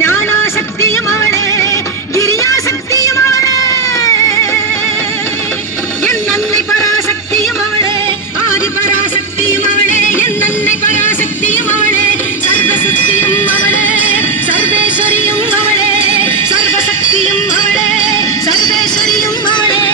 ஞானாசக்தியும் அவளே, கிரியாசக்தியும் அவளே, என் அன்னை பராசக்தியும் அவளே, ஆதி பராசக்தியும் அவளே, என் அன்னை பராசக்தியும் அவளே, சர்வசக்தியும் அவளே, சர்வேஸ்வரியும் அவளே, சர்வசக்தியும் அவளே, சர்வேஸ்வரியும் அவளே.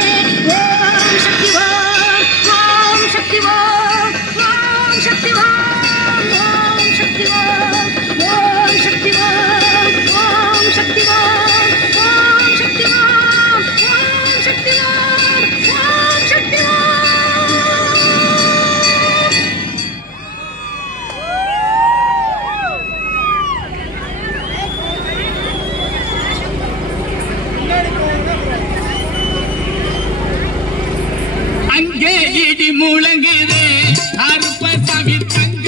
ஓம் சக்தி ஓம், ஓம் சக்தி ஓம், ஓம் சக்தி ஓம், ஓம் சக்தி ஓம், ஓம் சக்தி ஓம், ஓம் சக்தி ஓம், ஓம் சக்தி ஓம், ஓம் சக்தி ஓம், ஓம் சக்தி ஓம். அங்கே இடி முழங்குதே அருப்பசாமி தங்க